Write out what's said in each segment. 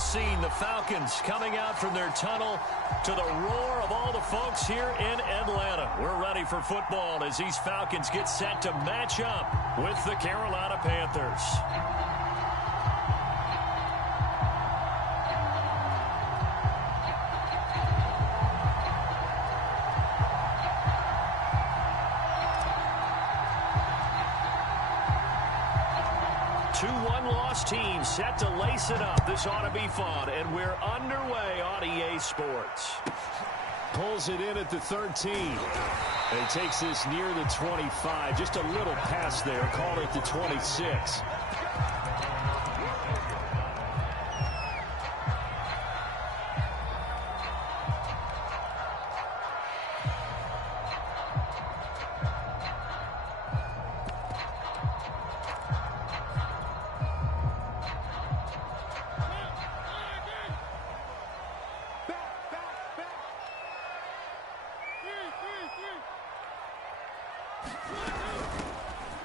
scene. The Falcons coming out from their tunnel to the roar of all the folks here in Atlanta. We're ready for football as these Falcons get set to match up with the Carolina Panthers. Two one-loss teams set to lace it up. This ought to be fun, and we're underway on EA Sports. Pulls it in at the 13. And he takes this near the 25. Just a little pass there. Call it the 26.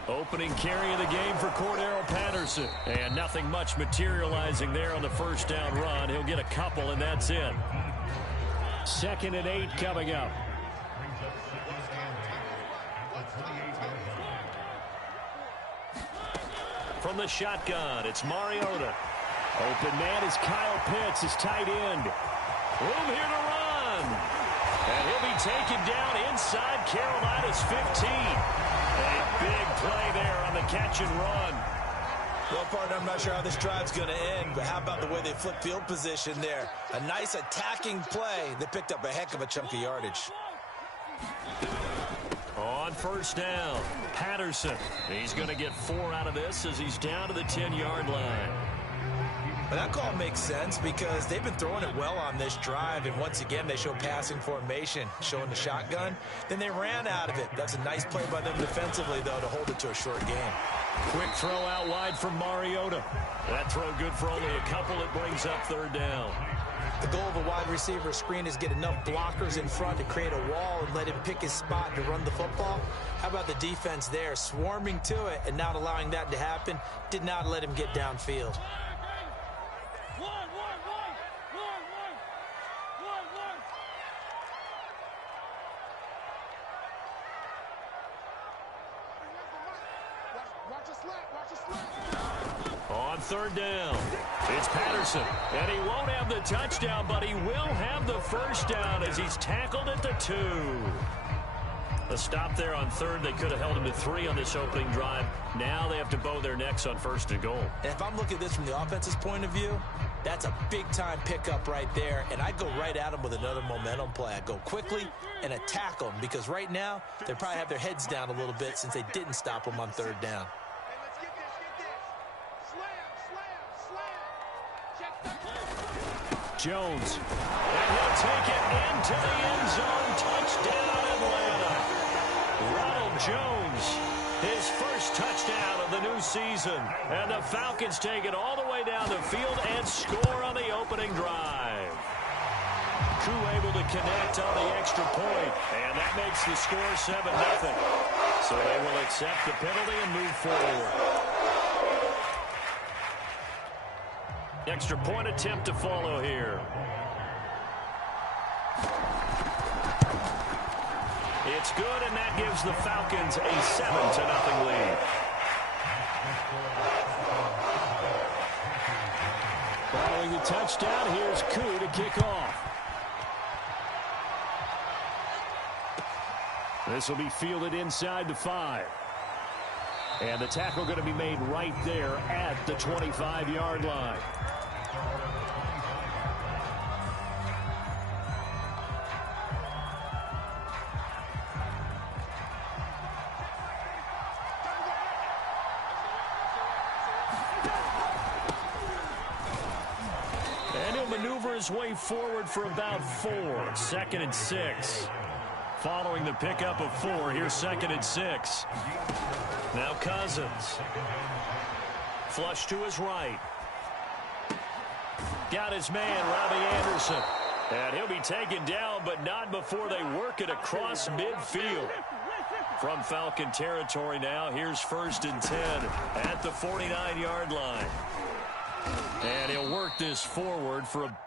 Opening carry of the game for Cordero Patterson. And nothing much materializing there on the first down run. He'll get a couple, and that's it. 2nd and 8 coming up. From the shotgun, it's Mariota. Open man is Kyle Pitts, his tight end. Room here to run. And he'll be taken down inside Carolina's 15. A big play there on the catch and run. Well, partner, I'm not sure how this drive's going to end, but how about the way they flip field position there? A nice attacking play that picked up a heck of a chunk of yardage. On first down, Patterson. He's going to get 4 out of this as he's down to the 10-yard line. But that call makes sense because they've been throwing it well on this drive, and once again they show passing formation, showing the shotgun. Then they ran out of it. That's a nice play by them defensively, though, to hold it to a short game. Quick throw out wide from Mariota. That throw good for only a couple. It brings up 3rd down. The goal of a wide receiver screen is get enough blockers in front to create a wall and let him pick his spot to run the football. How about the defense there, swarming to it and not allowing that to happen? Did not let him get downfield. On 3rd down, it's Patterson, and he won't have the touchdown, but he will have the first down as he's tackled at the 2. A stop there on 3rd. They could have held him to 3 on this opening drive. Now they have to bow their necks on 1st and goal. And if I'm looking at this from the offense's point of view, that's a big-time pickup right there, and I'd go right at him with another momentum play. I'd go quickly and attack them because right now they probably have their heads down a little bit since they didn't stop them on 3rd down. Jones, and he'll take it into the end zone. Touchdown, Atlanta. Ronald Jones, his first touchdown of the new season. And the Falcons take it all the way down the field and score on the opening drive. Koo able to connect on the extra point, and that makes the score 7-0. So they will accept the penalty and move forward. Extra point attempt to follow here. It's good, and that gives the Falcons a 7-0 lead. Following the touchdown, here's Koo to kick off. This will be fielded inside the 5. And the tackle going to be made right there at the 25-yard line. And he'll maneuver his way forward for about 4. 2nd and 6. Following the pickup of 4, here's 2nd and 6. Now Cousins. Flush to his right. Got his man, Robbie Anderson. And he'll be taken down, but not before they work it across midfield. From Falcon territory now, here's 1st and 10 at the 49-yard line. And he'll work this forward for a...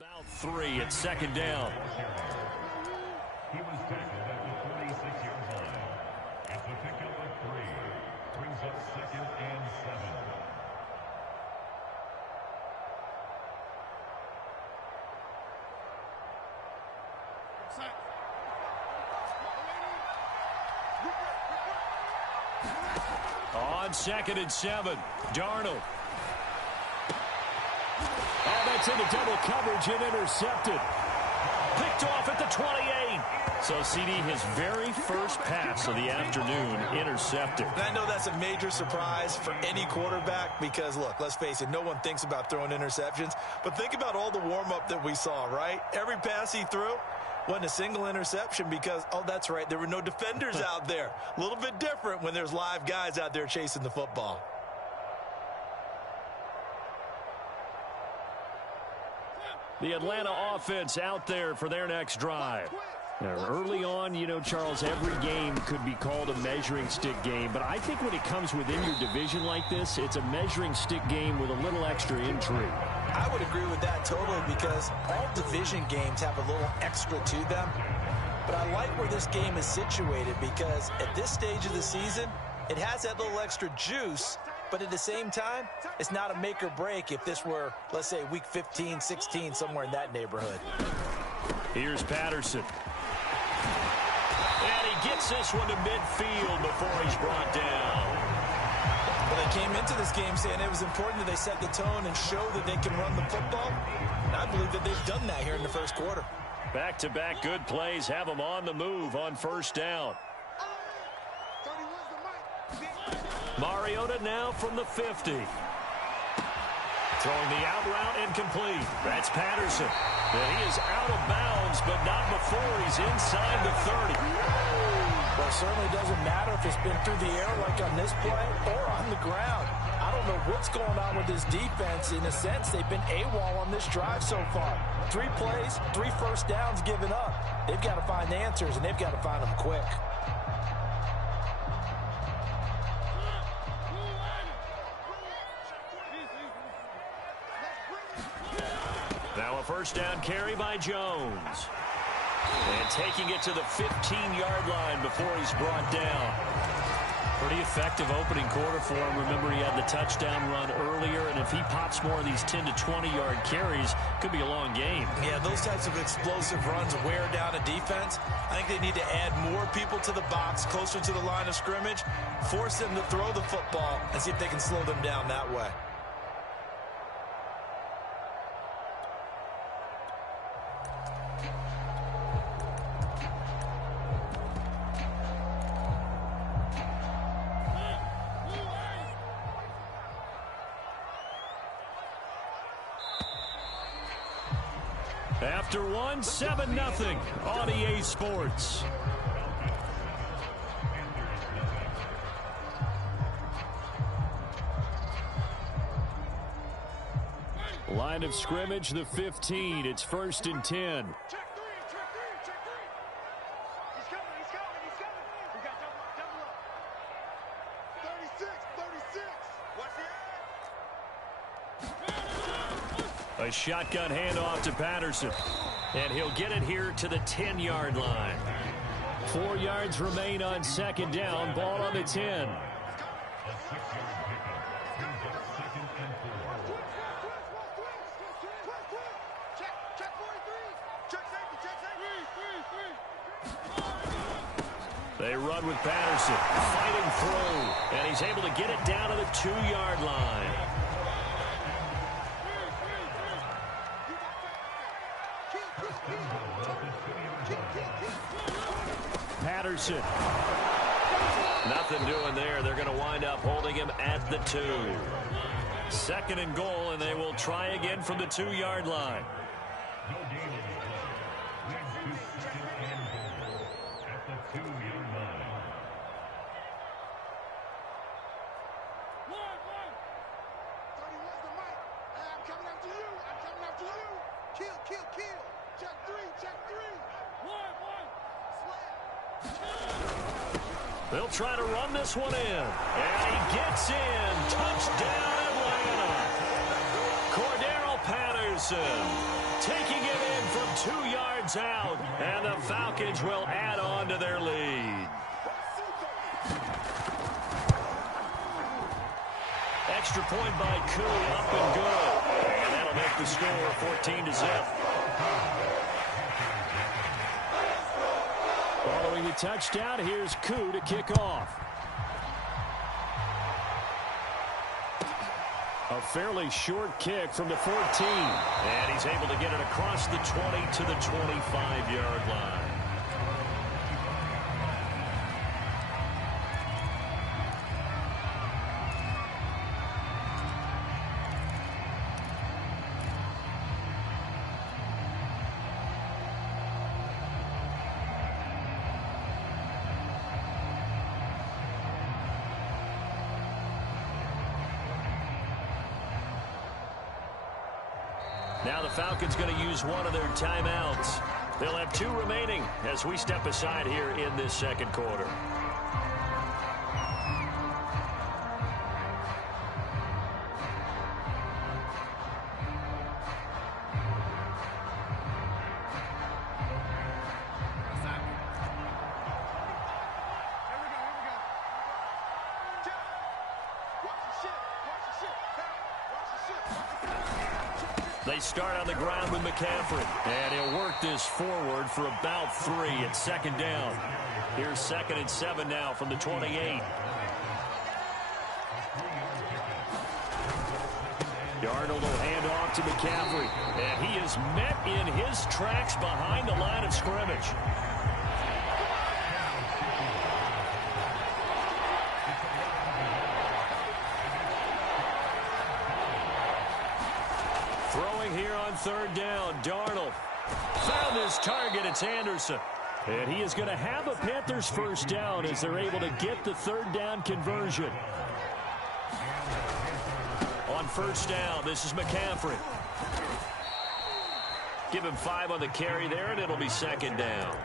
About 3 at second down. He was tackled at the 46-yard line. It's a pickup of 3. Brings up 2nd and 7. On 2nd and 7, Darnold. Oh, that's into double coverage and intercepted. Picked off at the 28. So, CD, his very first pass of the afternoon intercepted. And I know that's a major surprise for any quarterback because, look, let's face it, no one thinks about throwing interceptions. But think about all the warm-up that we saw, right? Every pass he threw wasn't a single interception because, oh, that's right, there were no defenders out there. A little bit different when there's live guys out there chasing the football. The Atlanta offense out there for their next drive. Now, early on, you know, Charles, every game could be called a measuring stick game. But I think when it comes within your division like this, it's a measuring stick game with a little extra intrigue. I would agree with that totally because all division games have a little extra to them. But I like where this game is situated because at this stage of the season, it has that little extra juice. But at the same time, it's not a make or break if this were, let's say, week 15, 16, somewhere in that neighborhood. Here's Patterson. And he gets this one to midfield before he's brought down. Well, they came into this game saying it was important that they set the tone and show that they can run the football. And I believe that they've done that here in the first quarter. Back-to-back good plays have them on the move on first down. Mariota now from the 50. Throwing the out route incomplete. That's Patterson. And he is out of bounds, but not before he's inside the 30. Well, it certainly doesn't matter if it's been through the air like on this play or on the ground. I don't know what's going on with this defense. In a sense, they've been AWOL on this drive so far. 3 plays, 3 first downs given up. They've got to find answers, and they've got to find them quick. Now a first down carry by Jones. And taking it to the 15-yard line before he's brought down. Pretty effective opening quarter for him. Remember, he had the touchdown run earlier, and if he pops more of these 10 to 20-yard carries, could be a long game. Yeah, those types of explosive runs wear down a defense. I think they need to add more people to the box, closer to the line of scrimmage, force them to throw the football, and see if they can slow them down that way. After one, 7-0 on EA Sports. Line of scrimmage, the 15. It's 1st and 10. A shotgun handoff to Patterson. And he'll get it here to the 10-yard line. 4 yards remain on second down. Ball on the 10. They run with Patterson. Fighting through. And he's able to get it down to the 2-yard line. Patterson. Nothing doing there. They're going to wind up holding him at the 2. 2nd and goal, and they will try again from the 2-yard line. They'll try to run this one in. And he gets in. Touchdown, Atlanta. Cordero Patterson taking it in from 2 yards out. And the Falcons will add on to their lead. Extra point by Koo, up and good. And that'll make the score 14-0. Following the touchdown, here's Koo to kick off. A fairly short kick from the 14. And he's able to get it across the 20 to the 25-yard line. Now the Falcons going to use one of their timeouts. They'll have 2 remaining as we step aside here in this second quarter. They start on the ground with McCaffrey. And he'll work this forward for about 3 at second down. Here's 2nd and 7 now from the 28. Darnold will hand off to McCaffrey. And he is met in his tracks behind the line of scrimmage. Throwing here on 3rd down, Darnold found his target. It's Anderson. And he is going to have a Panthers first down as they're able to get the 3rd down conversion. On 1st down, this is McCaffrey. Give him 5 on the carry there, and it'll be 2nd down.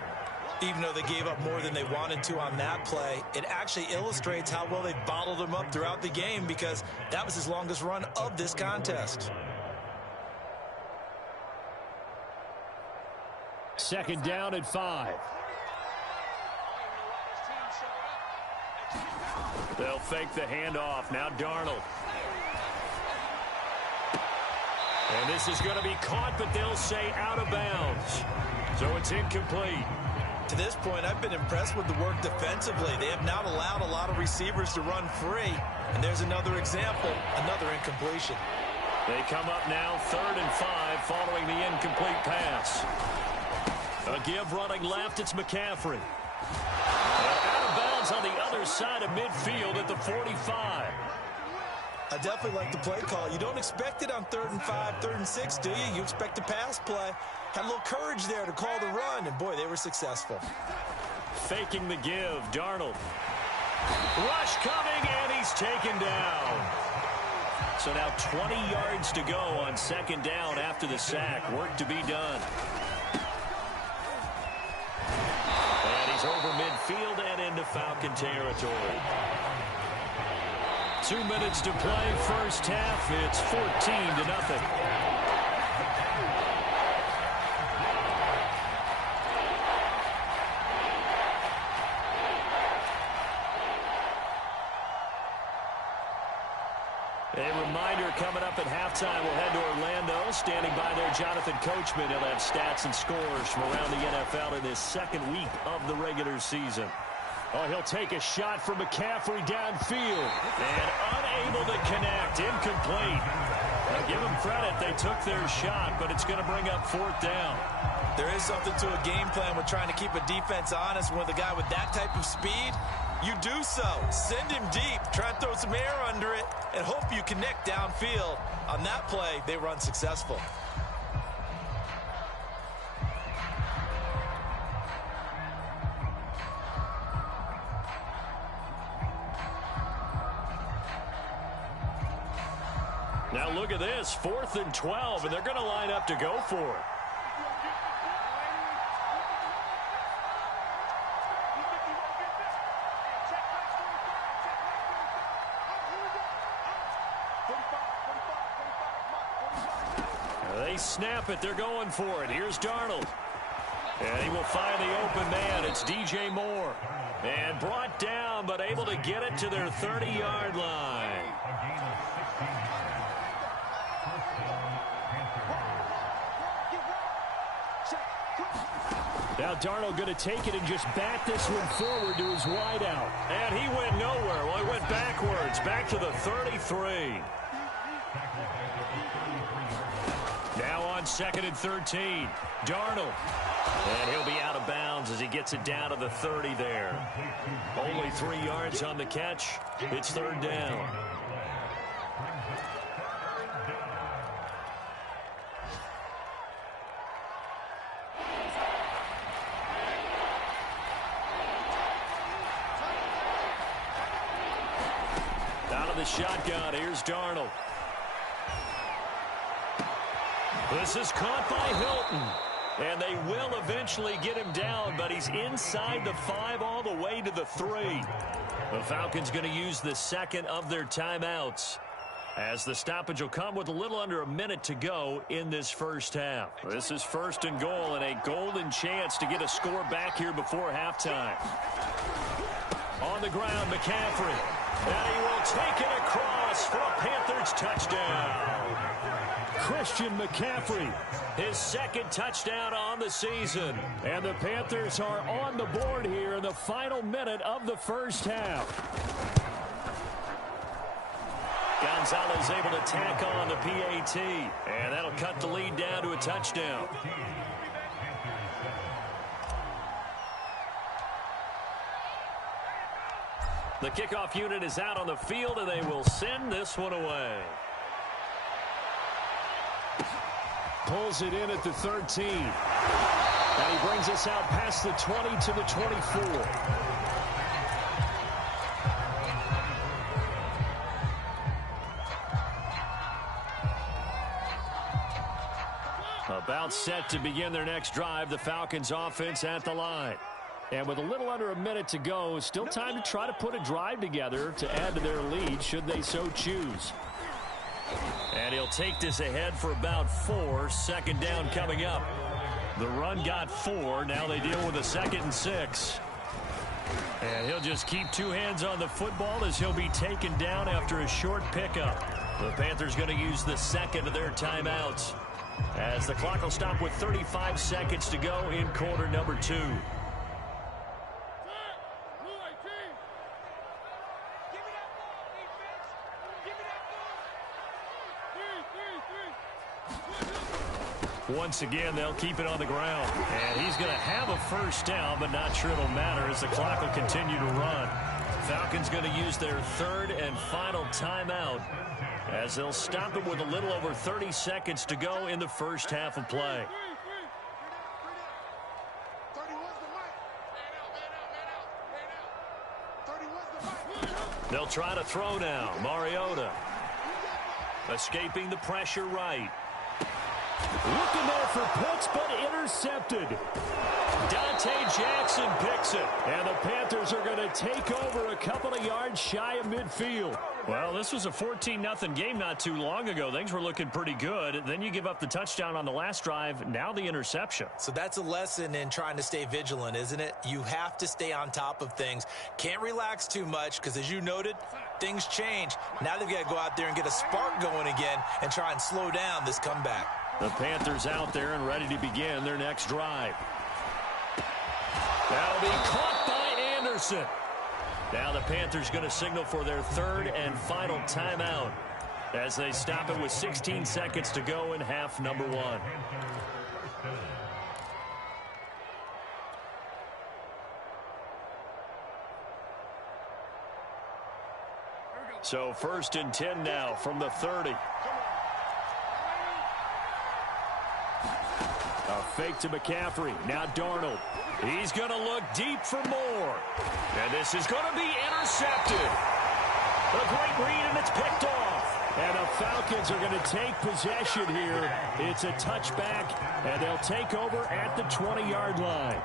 Even though they gave up more than they wanted to on that play, it actually illustrates how well they bottled him up throughout the game, because that was his longest run of this contest. 2nd down and 5. They'll fake the handoff. Now Darnold. And this is going to be caught, but they'll say out of bounds. So it's incomplete. To this point, I've been impressed with the work defensively. They have not allowed a lot of receivers to run free. And there's another example, another incompletion. They come up now 3rd and 5 following the incomplete pass. A give running left, it's McCaffrey. Out of bounds on the other side of midfield at the 45. I definitely like the play call. You don't expect it on 3rd and 5, 3rd and 6, do you? You expect a pass play. Had a little courage there to call the run, and boy, they were successful. Faking the give, Darnold. Rush coming, and he's taken down. So now 20 yards to go on 2nd down after the sack. Work to be done. And he's over midfield and into Falcon territory. 2 minutes to play, first half. It's 14-0. A reminder coming up at halftime, we'll head to Orlando. Standing by there, Jonathan Coachman. He'll have stats and scores from around the NFL in this 2nd week of the regular season. Oh, he'll take a shot from McCaffrey downfield. And unable to connect, incomplete. Now give them credit, they took their shot, but it's going to bring up 4th down. There is something to a game plan with trying to keep a defense honest. With a guy with that type of speed, you do so. Send him deep, try and throw some air under it, and hope you connect downfield. On that play, they were unsuccessful. Now look at this. 4th and 12, and they're going to line up to go for it. They snap it. They're going for it. Here's Darnold. And he will find the open man. It's DJ Moore. And brought down, but able to get it to their 30-yard line. Now Darnold going to take it and just bat this one forward to his wideout. And he went nowhere. Well, he went backwards, back to the 33. Now on 2nd and 13, Darnold. And he'll be out of bounds as he gets it down to the 30 there. Only 3 yards on the catch. It's 3rd down. Out of the shotgun, here's Darnold. This is caught by Hilton. And they will eventually get him down, but he's inside the 5 all the way to the 3. The Falcons going to use the 2nd of their timeouts, as the stoppage will come with a little under a minute to go in this first half. This is 1st and goal and a golden chance to get a score back here before halftime. On the ground, McCaffrey. And he will take it across for a Panthers touchdown. Christian McCaffrey, his 2nd touchdown on the season. And the Panthers are on the board here in the final minute of the first half. Gonzalez able to tack on the PAT. And that'll cut the lead down to a touchdown. The kickoff unit is out on the field, and they will send this one away. Pulls it in at the 13. And he brings us out past the 20 to the 24. About set to begin their next drive, the Falcons offense at the line. And with a little under a minute to go, still time to try to put a drive together to add to their lead should they so choose. And he'll take this ahead for about 4. 2nd down coming up. The run got 4. Now they deal with a 2nd and 6. And he'll just keep 2 hands on the football as he'll be taken down after a short pickup. The Panthers going to use the 2nd of their timeouts, as the clock will stop with 35 seconds to go in quarter number 2. Once again, they'll keep it on the ground. And he's going to have a first down, but not sure it'll matter as the clock will continue to run. Falcons going to use their 3rd and final timeout, as they'll stop it with a little over 30 seconds to go in the first half of play. They'll try to throw now. Mariota escaping the pressure right. Looking there for Pitts, but intercepted. Dante Jackson picks it. And the Panthers are going to take over a couple of yards shy of midfield. Well, this was a 14-0 game not too long ago. Things were looking pretty good. Then you give up the touchdown on the last drive. Now the interception. So that's a lesson in trying to stay vigilant, isn't it? You have to stay on top of things. Can't relax too much because, as you noted, things change. Now they've got to go out there and get a spark going again and try and slow down this comeback. The Panthers out there and ready to begin their next drive. That'll be caught by Anderson. Now the Panthers going to signal for their 3rd and final timeout as they stop it with 16 seconds to go in half number 1. So 1st and 10 now from the 30. A fake to McCaffrey. Now Darnold. He's going to look deep for more. And this is going to be intercepted. A great read, and it's picked off. And the Falcons are going to take possession here. It's a touchback, and they'll take over at the 20-yard line.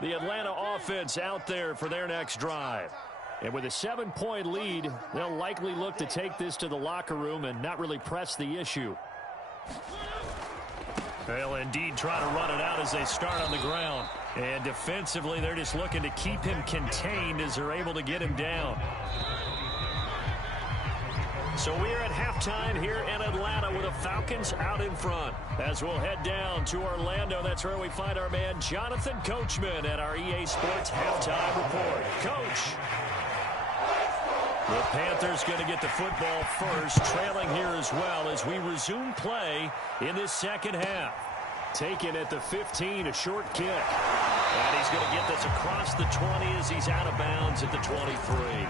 The Atlanta offense out there for their next drive. And with a 7-point lead, they'll likely look to take this to the locker room and not really press the issue. They'll indeed try to run it out as they start on the ground. And defensively, they're just looking to keep him contained as they're able to get him down. So we're at halftime here in Atlanta with the Falcons out in front. As we'll head down to Orlando, that's where we find our man Jonathan Coachman at our EA Sports Halftime Report. Coach. The Panthers going to get the football first, trailing here as well as we resume play in this second half. Taken at the 15, a short kick. And he's going to get this across the 20 as he's out of bounds at the 23.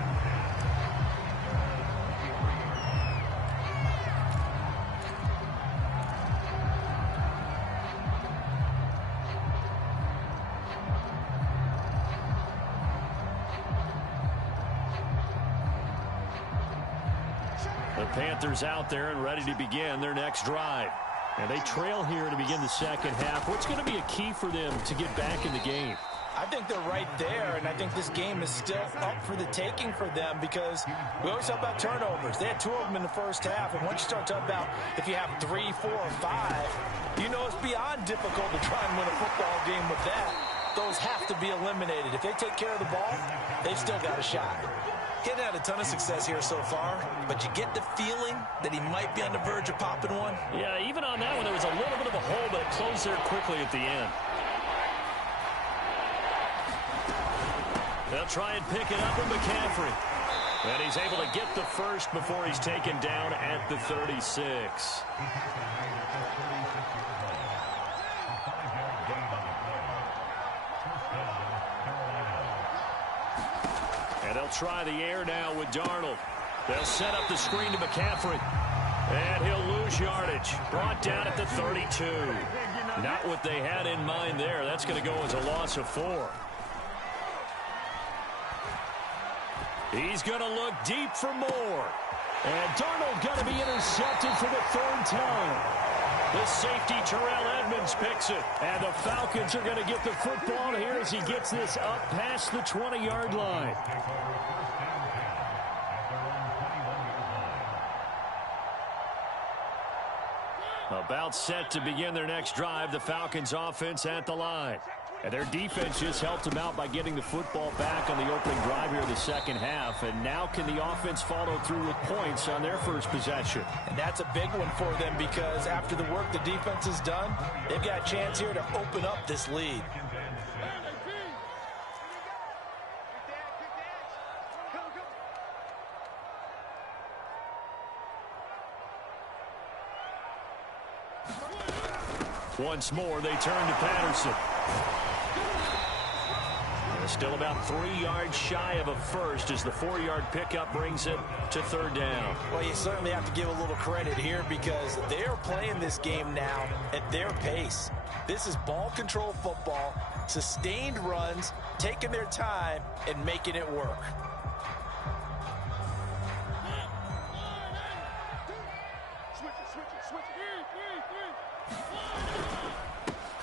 Panthers out there and ready to begin their next drive. And they trail here to begin the second half. What's going to be a key for them to get back in the game? I think they're right there, and I think this game is still up for the taking for them because we always talk about turnovers. They had 2 of them in the first half, and once you start talking about if you have 3, 4, or 5, you know it's beyond difficult to try and win a football game with that. Those have to be eliminated. If they take care of the ball, they've still got a shot. He's had a ton of success here so far, but you get the feeling that he might be on the verge of popping one. Yeah, even on that one, there was a little bit of a hole, but it closed there quickly at the end. They'll try and pick it up with McCaffrey. And he's able to get the first before he's taken down at the 36. They'll try the air now with Darnold. They'll set up the screen to McCaffrey. And he'll lose yardage. Brought down at the 32. Not what they had in mind there. That's going to go as a loss of 4. He's going to look deep for more. And Darnold going to be intercepted for the 3rd time. The safety, Terrell Edmonds, picks it. And the Falcons are going to get the football here as he gets this up past the 20-yard line. About set to begin their next drive, the Falcons offense at the line. And their defense just helped them out by getting the football back on the opening drive here in the second half. And now can the offense follow through with points on their first possession? And that's a big one for them because after the work the defense has done, they've got a chance here to open up this lead. Once more, they turn to Patterson. They're still about 3 yards shy of a first as the 4-yard pickup brings it to 3rd down. Well, you certainly have to give a little credit here because they're playing this game now at their pace. This is ball control football, sustained runs, taking their time, and making it work.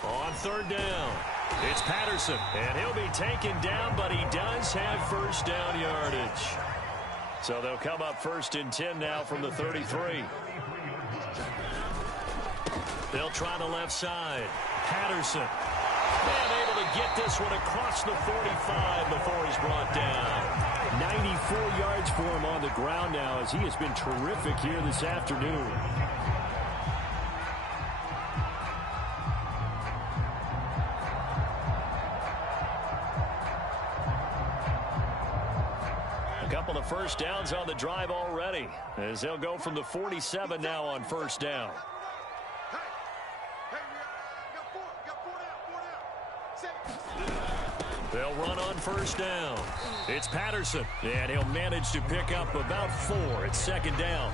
On 3rd down, it's Patterson, and he'll be taken down, but he does have 1st down yardage. So they'll come up 1st and 10 now from the 33. They'll try the left side. Patterson, and able to get this one across the 45 before he's brought down. 94 yards for him on the ground now as he has been terrific here this afternoon. Couple of 1st downs on the drive already as they'll go from the 47 now on 1st down. They'll run on 1st down. It's Patterson, and he'll manage to pick up about 4 at 2nd down.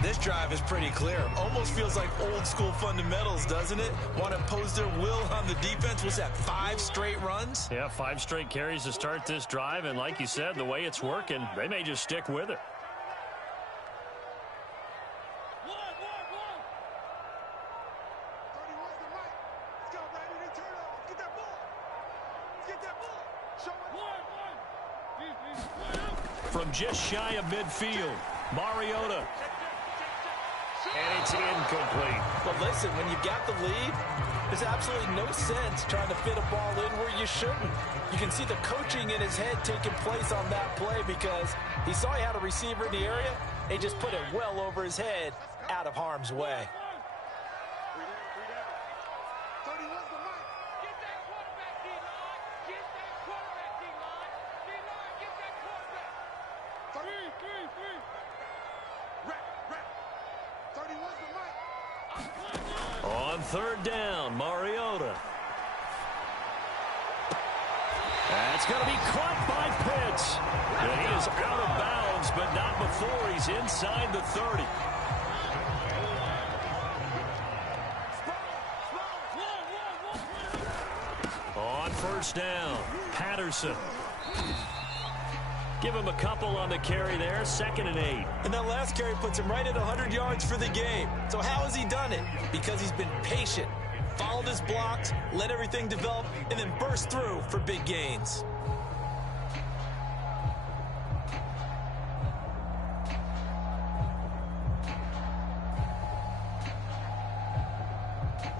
This drive is pretty clear. Almost feels like old school fundamentals, doesn't it? Want to impose their will on the defense. What's that, 5 straight runs? Yeah, 5 straight carries to start this drive. And like you said, the way it's working, they may just stick with it. From just shy of midfield, Mariota. And it's incomplete. But listen, when you got the lead, there's absolutely no sense trying to fit a ball in where you shouldn't. You can see the coaching in his head taking place on that play because he saw he had a receiver in the area. He just put it well over his head, out of harm's way. On third down, Mariota. That's going to be caught by Pitts. And he is out of bounds, but not before he's inside the 30. On first down, Patterson. Give him a couple on the carry there, 2nd and 8. And that last carry puts him right at 100 yards for the game. So how has he done it? Because he's been patient, followed his blocks, let everything develop, and then burst through for big gains.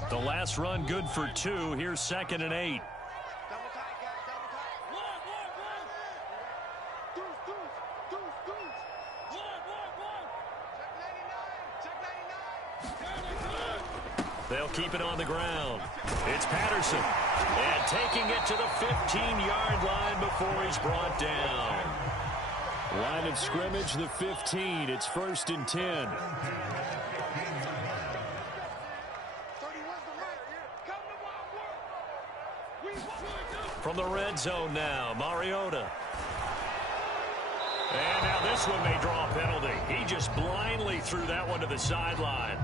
The last run good for 2. Here's 2nd and 8. They'll keep it on the ground. It's Patterson. And taking it to the 15-yard line before he's brought down. Line of scrimmage, the 15. It's 1st and 10. From the red zone now, Mariota. And now this one may draw a penalty. He just blindly threw that one to the sideline.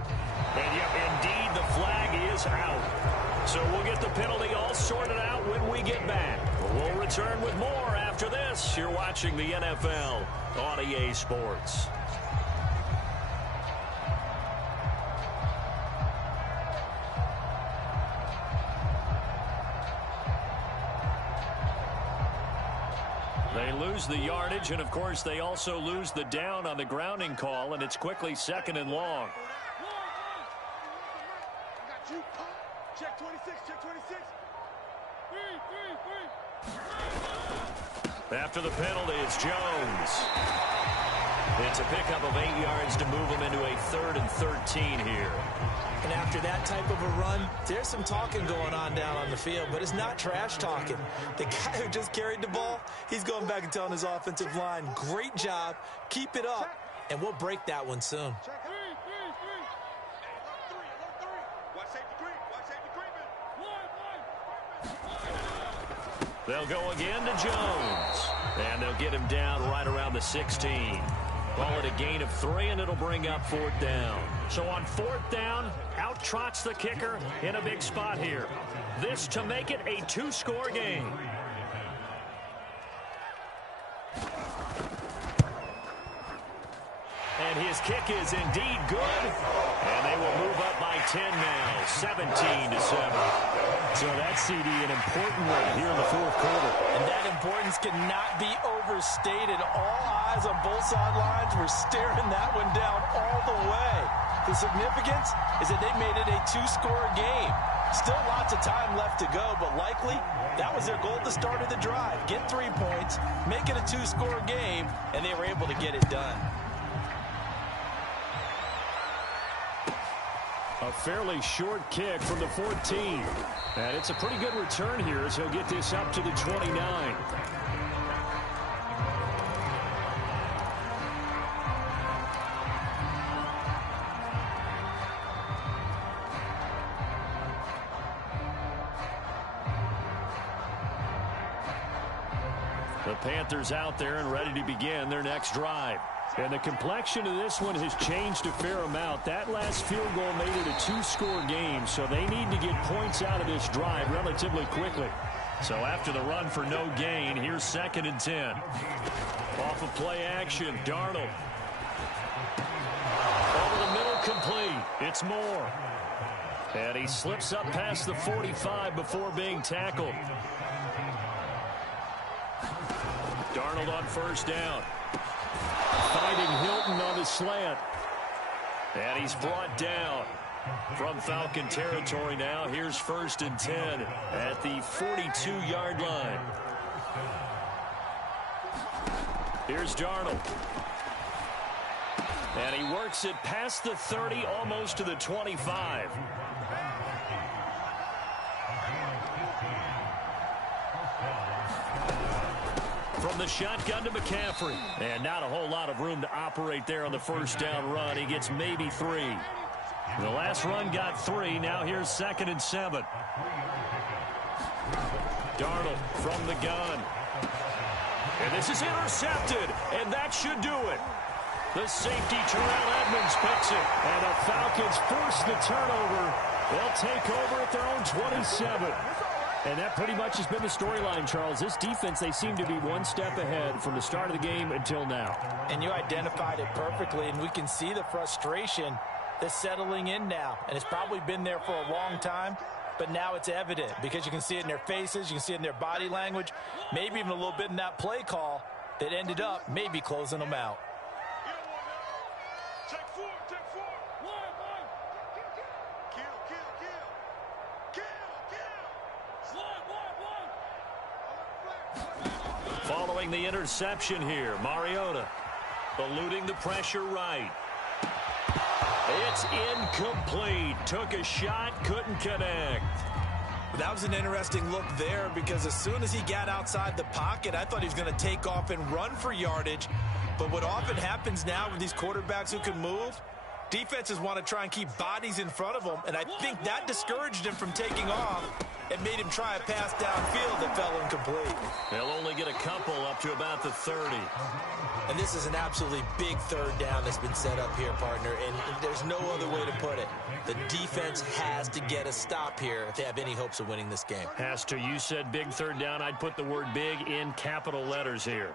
And yep, indeed, the flag is out. So we'll get the penalty all sorted out when we get back. We'll return with more after this. You're watching the NFL on EA Sports. They lose the yardage, and of course they also lose the down on the grounding call, and it's quickly 2nd and long. Check 26, check 26. After the penalty, it's Jones. It's a pickup of 8 yards to move him into a 3rd and 13 here. And after that type of a run, there's some talking going on down on the field, but it's not trash talking. The guy who just carried the ball, he's going back and telling his offensive line, great job, keep it up, and we'll break that one soon. They'll go again to Jones. And they'll get him down right around the 16. Call it a gain of 3, and it'll bring up 4th down. So on 4th down, out trots the kicker in a big spot here. This to make it a 2-score game. And his kick is indeed good. And they will move up by 10 now, 17-7. So that's, CD, an important one here in the 4th quarter. And that importance cannot be overstated. All eyes on both sidelines were staring that one down all the way. The significance is that they made it a 2-score game. Still lots of time left to go, but likely that was their goal at the start of the drive. Get 3 points, make it a 2-score game, and they were able to get it done. A fairly short kick from the 14. And it's a pretty good return here as he'll get this up to the 29. The Panthers out there and ready to begin their next drive. And the complexion of this one has changed a fair amount. That last field goal made it a two-score game, so they need to get points out of this drive relatively quickly. So after the run for no gain, here's 2nd and 10. Off of play action, Darnold. Over the middle, complete. It's Moore. And he slips up past the 45 before being tackled. Darnold on 1st down. Finding Hilton on the slant. And he's brought down from Falcon territory now. Here's 1st and 10 at the 42-yard line. Here's Darnold. And he works it past the 30, almost to the 25. From the shotgun to McCaffrey. And not a whole lot of room to operate there on the 1st down run. He gets maybe 3. The last run got 3. Now here's 2nd and 7. Darnold from the gun. And this is intercepted. And that should do it. The safety, Terrell Edmonds, picks it. And the Falcons force the turnover. They'll take over at their own 27. And that pretty much has been the storyline, Charles. This defense, they seem to be one step ahead from the start of the game until now. And you identified it perfectly, and we can see the frustration that's settling in now. And it's probably been there for a long time, but now it's evident because you can see it in their faces, you can see it in their body language, maybe even a little bit in that play call that ended up maybe closing them out. Following the interception here, Mariota eluding the pressure right. It's incomplete. Took a shot, couldn't connect. That was an interesting look there because as soon as he got outside the pocket, I thought he was going to take off and run for yardage. But what often happens now with these quarterbacks who can move, defenses want to try and keep bodies in front of them, and I think that discouraged him from taking off and made him try a pass downfield that fell incomplete. They'll only get a couple up to about the 30. And this is an absolutely big 3rd down that's been set up here, partner, and there's no other way to put it. The defense has to get a stop here if they have any hopes of winning this game. Has to. You said big 3rd down. I'd put the word big in capital letters here.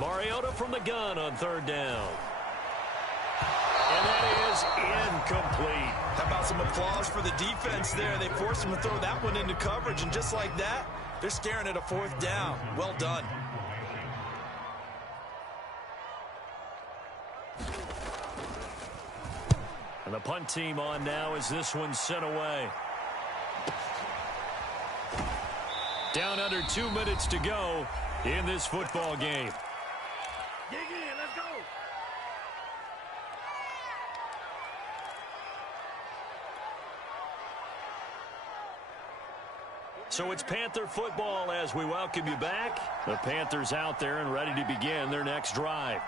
Mariota from the gun on 3rd down. And that is incomplete. How about some applause for the defense there? They forced him to throw that one into coverage, and just like that, they're staring at a 4th down. Well done. And the punt team on now as this one's sent away. Down under 2 minutes to go in this football game. Dig in, let's go. So it's Panther football as we welcome you back. The Panthers out there and ready to begin their next drive.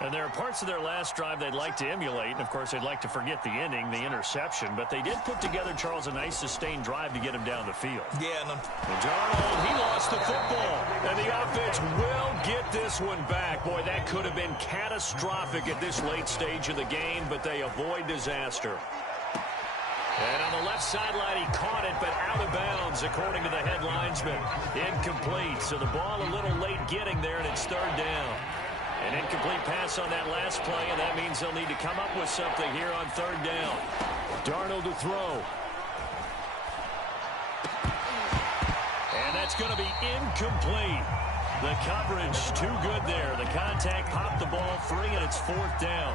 And there are parts of their last drive they'd like to emulate. And, of course, they'd like to forget the ending, the interception. But they did put together, Charles, a nice sustained drive to get him down the field. Yeah, and Darnold, he lost the football. And the offense will get this one back. Boy, that could have been catastrophic at this late stage of the game, but they avoid disaster. And on the left sideline, he caught it, but out of bounds, according to the head linesman. Incomplete. So the ball a little late getting there, and it's 3rd down. An incomplete pass on that last play, and that means they'll need to come up with something here on 3rd down. Darnold to throw. And that's going to be incomplete. The coverage too good there. The contact popped the ball free, and it's 4th down.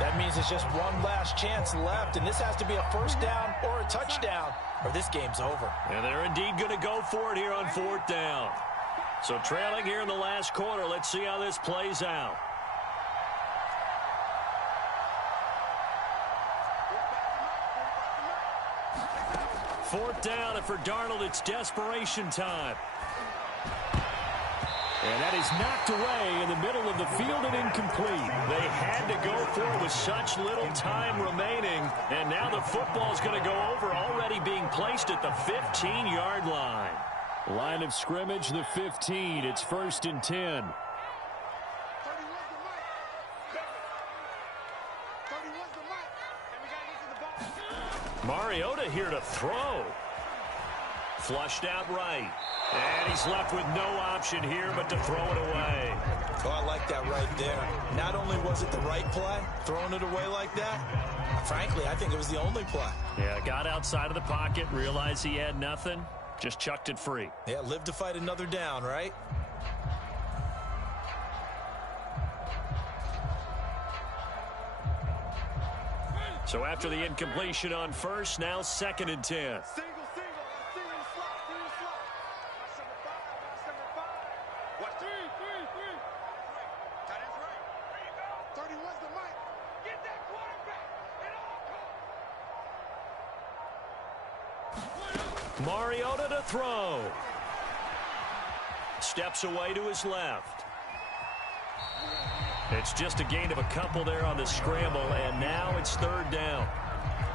That means it's just one last chance left, and this has to be a 1st down or a touchdown, or this game's over. And they're indeed going to go for it here on 4th down. So trailing here in the last quarter, let's see how this plays out. Fourth down, and for Darnold, it's desperation time. And that is knocked away in the middle of the field and incomplete. They had to go for it with such little time remaining. And now the football's going to go over, already being placed at the 15-yard line. Line of scrimmage, the 15. It's 1st and 10. Mariota here to throw. Flushed out right. And he's left with no option here but to throw it away. Oh, I like that right there. Not only was it the right play, throwing it away like that, frankly, I think it was the only play. Yeah, got outside of the pocket, realized he had nothing, just chucked it free. Yeah, live to fight another down, right? So after the incompletion on first, now 2nd and 10. Mariota to throw. Steps away to his left. It's just a gain of a couple there on the scramble, and now it's 3rd down.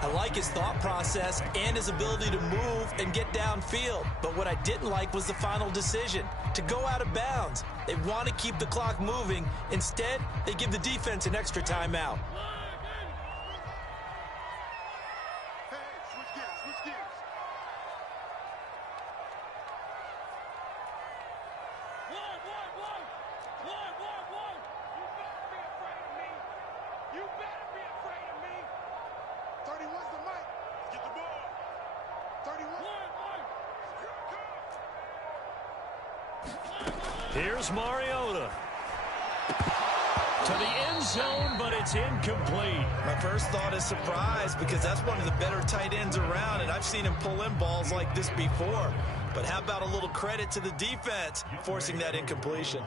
I like his thought process and his ability to move and get downfield. But what I didn't like was the final decision, to go out of bounds. They want to keep the clock moving. Instead, they give the defense an extra timeout. Here's Mariota. To the end zone, but it's incomplete. My first thought is surprise, because that's one of the better tight ends around, and I've seen him pull in balls like this before. But how about a little credit to the defense forcing that incompletion?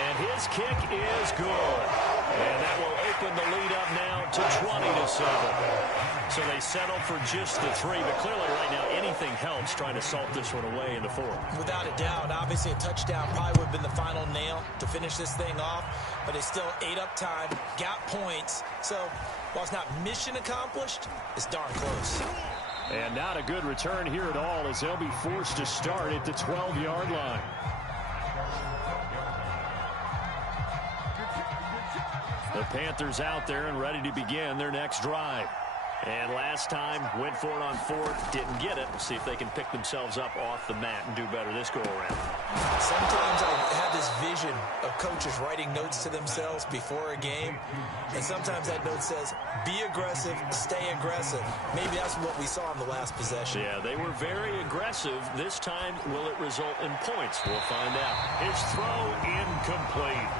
And his kick is good. And that will open the lead up now to 20-7. So they settle for just the 3, but clearly right now anything helps trying to salt this one away in the 4th. Without a doubt, obviously a touchdown probably would have been the final nail to finish this thing off, but they still ate up time, got points. So while it's not mission accomplished, it's darn close. And not a good return here at all, as they'll be forced to start at the 12-yard line. The Panthers out there and ready to begin their next drive. And last time, went for it on 4th, didn't get it. We'll see if they can pick themselves up off the mat and do better this go-around. Sometimes I have this vision of coaches writing notes to themselves before a game, and sometimes that note says, be aggressive, stay aggressive. Maybe that's what we saw in the last possession. Yeah, they were very aggressive. This time, will it result in points? We'll find out. His throw incomplete.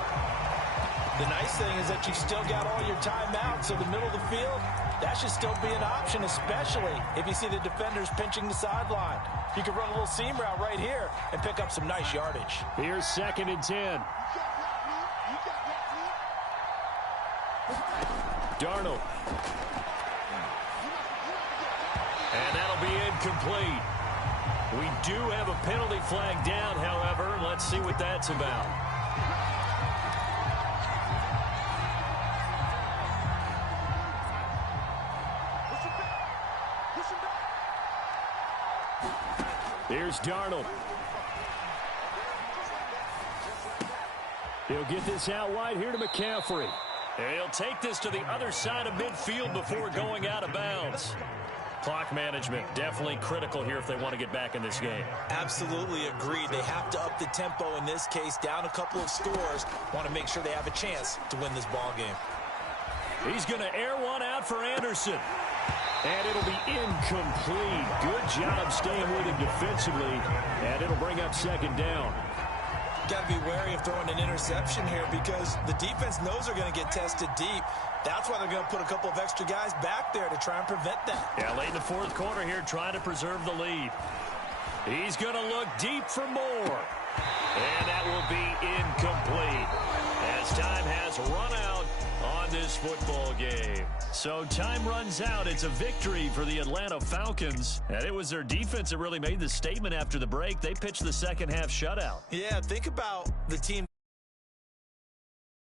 The nice thing is that you've still got all your timeouts, so the middle of the field, that should still be an option, especially if you see the defenders pinching the sideline. You can run a little seam route right here and pick up some nice yardage. Here's 2nd and 10. Darnold. And that'll be incomplete. We do have a penalty flag down, however. Let's see what that's about. Here's Darnold. He'll get this out wide here to McCaffrey. And he'll take this to the other side of midfield before going out of bounds. Clock management, definitely critical here if they want to get back in this game. Absolutely agreed. They have to up the tempo in this case, down a couple of scores. Want to make sure they have a chance to win this ball game. He's going to air one out for Anderson. And it'll be incomplete. Good job staying with him defensively. And it'll bring up 2nd down. Got to be wary of throwing an interception here because the defense knows they're going to get tested deep. That's why they're going to put a couple of extra guys back there to try and prevent that. Yeah, late in the 4th quarter here, trying to preserve the lead. He's going to look deep for more. And that will be incomplete as time has run out on on this football game. So time runs out. It's a victory for the Atlanta Falcons. And it was their defense that really made the statement after the break. They pitched the second half shutout. Yeah, think about the team.